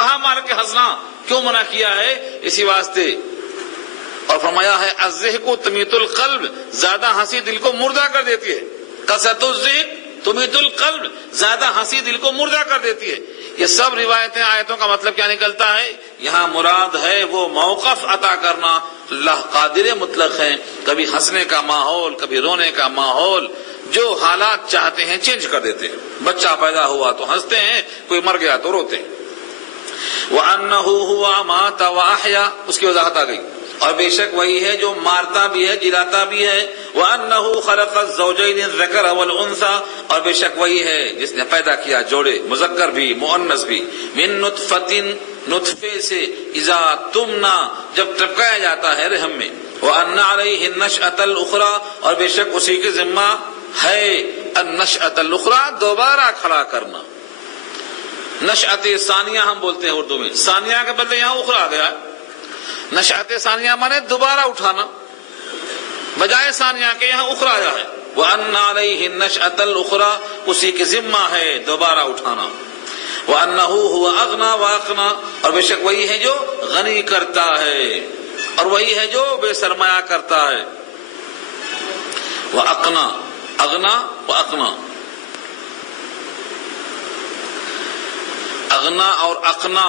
کہاں مار کے ہنسنا کیوں منع کیا ہے؟ اسی واسطے. اور فرمایا ہے الضحک تمیت القلب، زیادہ ہنسی دل کو مردہ کر دیتی ہے. کثرت الضحک تمیت القلب، زیادہ ہنسی دل کو مردہ کر دیتی ہے. یہ سب روایتیں آیتوں کا مطلب کیا نکلتا ہے؟ یہاں مراد ہے وہ موقف عطا کرنا. اللہ قادر مطلق ہیں، کبھی ہنسنے کا ماحول، کبھی رونے کا ماحول، جو حالات چاہتے ہیں چینج کر دیتے ہیں. بچہ پیدا ہوا تو ہنستے ہیں، کوئی مر گیا تو روتے ہیں. وَأَنَّهُ هُوَ أَمَاتَ وَأَحْيَا، اس کی وضاحت آ گئی. اور بے شک وہی ہے جو مارتا بھی ہے جلاتا بھی ہے. وَأَنَّهُ خَلَقَ الزَّوْجَيْنِ الذَّكَرَ وَالْأُنثَى، اور بے شک وہی ہے جس نے پیدا کیا جوڑے، مذکر بھی مؤنث بھی. مِن نُطْفَةٍ، نطفے سے، اذا تمنا، جب ٹپکایا جاتا ہے رحم میں. وَأَنَّ عَلَيْهِ النَّشْأَةَ الْأُخْرَى، اور بے شک اسی کے ذمہ ہے النشأۃ الاخری، دوبارہ کھڑا کرنا. نشأۃ ثانیہ ہم بولتے ہیں اردو میں، ثانیہ کے بدلے یہاں اخری آ گیا. نشأۃ ثانیہ مانے دوبارہ اٹھانا، بجائے ثانیہ کے یہاں اخری آیا ہے. وَأَنَّ عَلَيْهِ النَّشْأَةَ الْأُخْرَى، اسی کے ذمہ ہے دوبارہ اٹھانا. وَأَنَّهُ هُوَ أَغْنَى وَأَقْنَى، اور بے شک وہی ہے جو غنی کرتا ہے اور وہی ہے جو بے سرمایہ کرتا ہے. وَأَقْنَى، اغنا و اقنا، اغنا اور اقنا،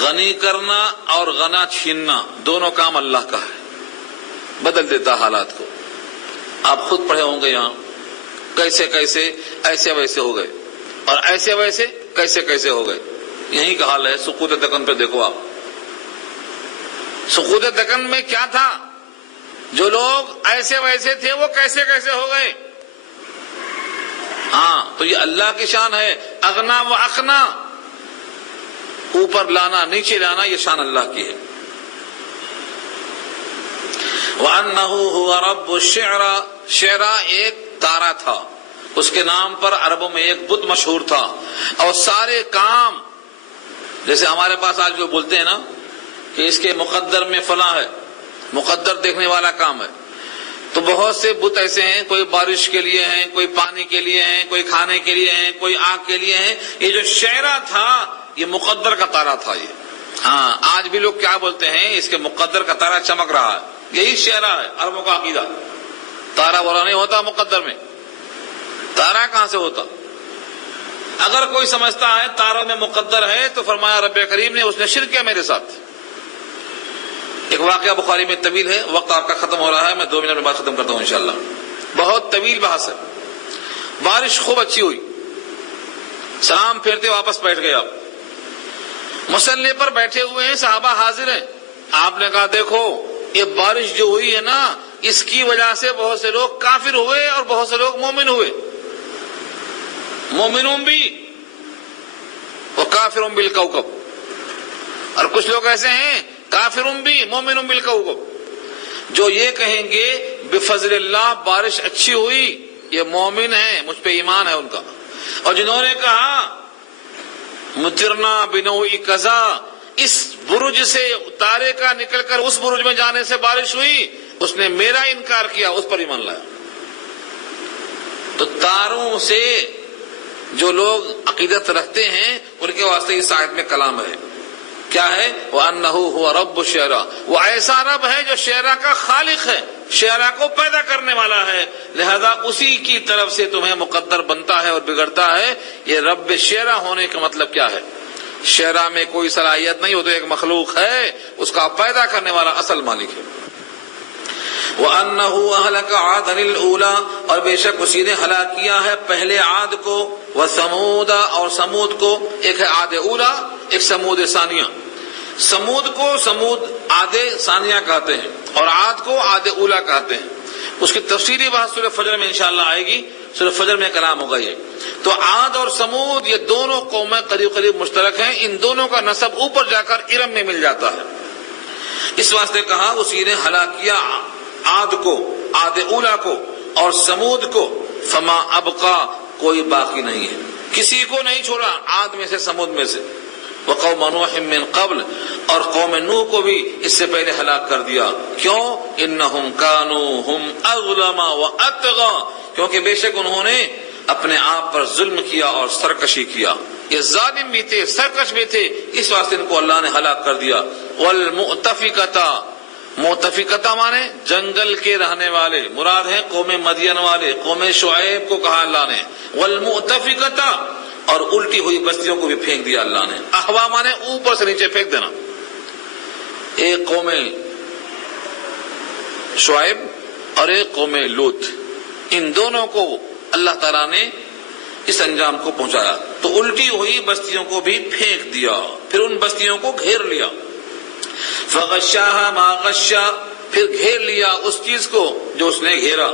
غنی کرنا اور غنا چھیننا، دونوں کام اللہ کا ہے، بدل دیتا حالات کو. آپ خود پڑھے ہوں گے یہاں، کیسے کیسے ایسے ویسے ہو گئے اور ایسے ویسے کیسے کیسے ہو گئے. یہی کا حال ہے. سقوط دکن پہ دیکھو آپ، سقوط دکن میں کیا تھا؟ جو لوگ ایسے ویسے تھے وہ کیسے کیسے ہو گئے. ہاں، تو یہ اللہ کی شان ہے. اغنا و اقنا، اوپر لانا نیچے لانا، یہ شان اللہ کی ہے. وَأَنَّهُ هُوَ رَبُّ الشِّعْرَى، شعرا ایک تارا تھا، اس کے نام پر عربوں میں ایک بت مشہور تھا. اور سارے کام جیسے ہمارے پاس آج جو بولتے ہیں نا کہ اس کے مقدر میں فلاں ہے، مقدر دیکھنے والا کام ہے، تو بہت سے بت ایسے ہیں، کوئی بارش کے لیے ہیں، کوئی پانی کے لیے ہیں، کوئی کھانے کے لیے ہیں، کوئی آگ کے لیے ہیں. یہ جو شعرا تھا یہ مقدر کا تارا تھا. یہ ہاں آج بھی لوگ کیا بولتے ہیں، اس کے مقدر کا تارا چمک رہا ہے، یہی شعرا ہے عربوں کا عقیدہ. تارا والا نہیں ہوتا مقدر میں، تارا کہاں سے ہوتا؟ اگر کوئی سمجھتا ہے تاروں میں مقدر ہے تو فرمایا رب کریم نے اس نے شرک کیا میرے ساتھ. ایک واقعہ بخاری میں طویل ہے، وقت آپ کا ختم ہو رہا ہے، میں 2 منٹ میں بات ختم کرتا ہوں انشاءاللہ. بہت طویل بحث ہے. بارش خوب اچھی ہوئی، سلام پھیرتے واپس بیٹھ گئے. آپ مصلی پر بیٹھے ہوئے ہیں، صحابہ حاضر ہیں. آپ نے کہا دیکھو یہ بارش جو ہوئی ہے نا، اس کی وجہ سے بہت سے لوگ کافر ہوئے اور بہت سے لوگ مومن ہوئے. مومنون بھی اور کافرون بالکوكب، اور کچھ لوگ ایسے ہیں کافرون بھی مومنون بالکوكب، جو یہ کہیں گے بفضل اللہ بارش اچھی ہوئی، یہ مومن ہیں، مجھ پہ ایمان ہے ان کا. اور جنہوں نے کہا مطرنا بنوء کذا، اس برج سے تارے کا نکل کر اس برج میں جانے سے بارش ہوئی، اس نے میرا انکار کیا، اس پر ایمان لایا. تو تاروں سے جو لوگ عقیدت رکھتے ہیں ان کے واسطے اس آیت میں کلام ہے. کیا ہے؟ وَأَنَّهُ هُوَ رَبُّ الشِّعْرَى، وہ ایسا رب ہے جو شعرا کا خالق ہے، شعرا کو پیدا کرنے والا ہے، لہذا اسی کی طرف سے تمہیں مقدر بنتا ہے اور بگڑتا ہے. یہ رب شعرا ہونے کا مطلب کیا ہے؟ شعرا میں کوئی صلاحیت نہیں، وہ تو ایک مخلوق ہے، اس کا پیدا کرنے والا اصل مالک ہے. وَأَنَّهُ أَهْلَكَ عَادًا الْأُولَىٰ، اور بے شک اسی نے ہلاک کیا ہے پہلے عاد کو، وَثَمُودَ، اور سمود کو. ایک ہے عاد اولا، ایک سمود ثانیہ. سمود کو سمود عاد ثانیہ کہتے ہیں اور عاد کو عاد اولا کہتے ہیں. اس کی تفصیلی بات سورہ فجر میں انشاءاللہ آئے گی، سورہ فجر میں کلام ہوگا. یہ تو عاد اور سمود یہ دونوں قومیں قریب قریب مشترک ہیں، ان دونوں کا نسب اوپر جا کر ارم میں مل جاتا ہے. اس واسطے کہا اسی نے ہلاک کیا عاد کو، عاد اولا کو اور سمود کو. فما ابقا، کوئی باقی نہیں ہے، کسی کو نہیں چھوڑا عاد میں سے سمود میں سے. وقوم نوح من قبل، اور قوم نوح کو بھی اس سے پہلے ہلاک کر دیا. کیوں؟ انہم کانوا ہم اظلم واطغى، کیونکہ بے شک انہوں نے اپنے آپ پر ظلم کیا اور سرکشی کیا. یہ ظالم بھی تھے، سرکش بھی تھے، اس واسطے ان کو اللہ نے ہلاک کر دیا۔ والمؤتفکۃ، مؤتفکۃ مانے جنگل کے رہنے والے، مراد ہیں قوم مدین والے، قوم شعیب کو کہا اللہ نے، والمؤتفکۃ، اور الٹی ہوئی بستیوں کو بھی پھینک دیا اللہ نے۔ احوا مانے اوپر سے نیچے پھینک دینا۔ ایک قوم شعیب اور ایک قوم لوط، ان دونوں کو اللہ تعالیٰ نے اس انجام کو پہنچایا، تو الٹی ہوئی بستیوں کو بھی پھینک دیا، پھر ان بستیوں کو گھیر لیا۔ فغشاها ما غشا، پھر گھیر لیا اس چیز کو جو اس نے گھیرا۔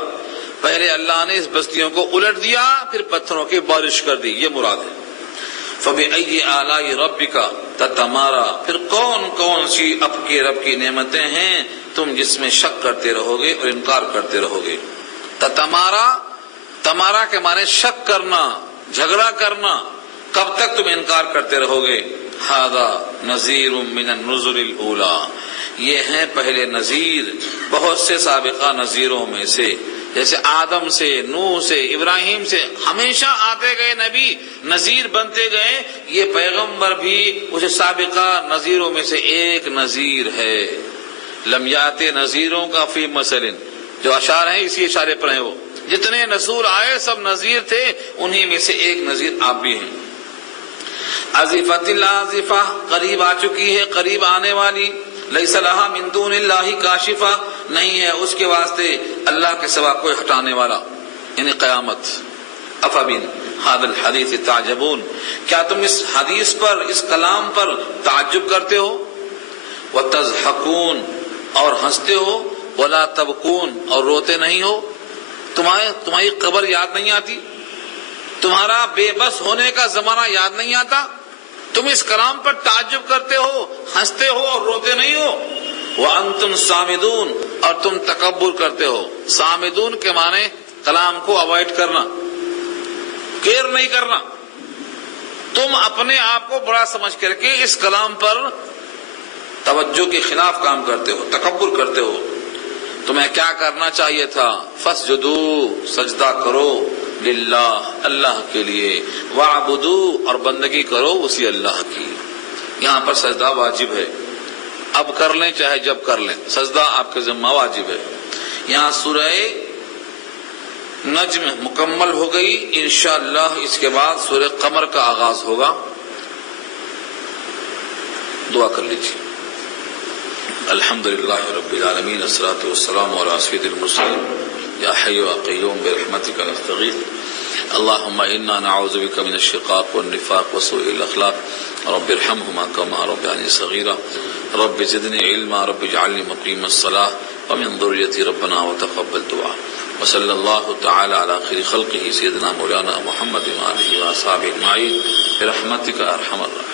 پہلے اللہ نے اس بستیوں کو الٹ دیا، پھر پتھروں کی بارش کر دی، یہ مراد ہے۔ فبأي آلاء ربك تتمارى، پھر کون کون سی اب کے رب کی نعمتیں ہیں تم جس میں شک کرتے رہو گے اور انکار کرتے رہو گے۔ تتمارا، تمارا کے معنی شک کرنا، جھگڑا کرنا، کب تک تم انکار کرتے رہو گے۔ ھذا نذیر من النذر الاولی، یہ ہیں پہلے نذیر بہت سے سابقہ نذیروں میں سے، جیسے آدم سے، نوح سے، ابراہیم سے ہمیشہ آتے گئے نبی نذیر بنتے گئے، یہ پیغمبر بھی اسے سابقہ نذیروں میں سے ایک نذیر ہے۔ لم یات نذیروں کا فی مثل، جو اشعار ہیں اسی اشارے پر ہیں، وہ جتنے رسول آئے سب نذیر تھے، انہی میں سے ایک نذیر آپ بھی ہیں۔ ازفت الازفہ، قریب آ چکی ہے، قریب آنے والی۔ لیس لہا من دون اللہ کاشفہ، نہیں ہے اس کے واسطے اللہ کے سوا کوئی ہٹانے والا، یعنی قیامت۔ افبن ھذا الحدیث تعجبون، کیا تم اس حدیث پر، اس کلام پر تعجب کرتے ہو؟ وتضحکون، اور ہنستے ہو، ولا تبکون، اور روتے نہیں ہو؟ تمہاری قبر یاد نہیں آتی؟ تمہارا بے بس ہونے کا زمانہ یاد نہیں آتا؟ تم اس کلام پر تعجب کرتے ہو، ہنستے ہو اور روتے نہیں ہو؟ وانتم صامدون، اور تم تکبر کرتے ہو۔ صامدون کے معنی کلام کو اوائڈ کرنا، کیئر نہیں کرنا۔ تم اپنے آپ کو بڑا سمجھ کر کے اس کلام پر توجہ کے خلاف کام کرتے ہو، تکبر کرتے ہو۔ تمہیں کیا کرنا چاہیے تھا؟ فسجدوا، سجدہ کرو، للہ، اللہ کے لیے، وعبدوا، اور بندگی کرو اسی اللہ کی۔ یہاں پر سجدہ واجب ہے، اب کر لیں چاہے جب کر لیں، سجدہ آپ کے ذمہ واجب ہے۔ یہاں سورہ نجم مکمل ہو گئی، انشاءاللہ اس کے بعد سورہ قمر کا آغاز ہوگا۔ دعا کر لیجیے۔ الحمدللہ رب العالمین، الصلاۃ والسلام علی سید المرسلین، یا حی یا قیوم برحمتک نستغیث، اللہم انا نعوذ بک من الشقاق والنفاق وسوء الاخلاق، رب ارحمہما کما ربیانی صغیرا، رب زدنی علما، رب اجعلنی مقیم الصلاة ومن ذریتی ربنا وتقبل دعا، وصلی اللہ تعالی علی خیر خلقہ سیدنا مولانا محمد وآلہ وصحبہ اجمعین برحمتک ارحم الراحمین۔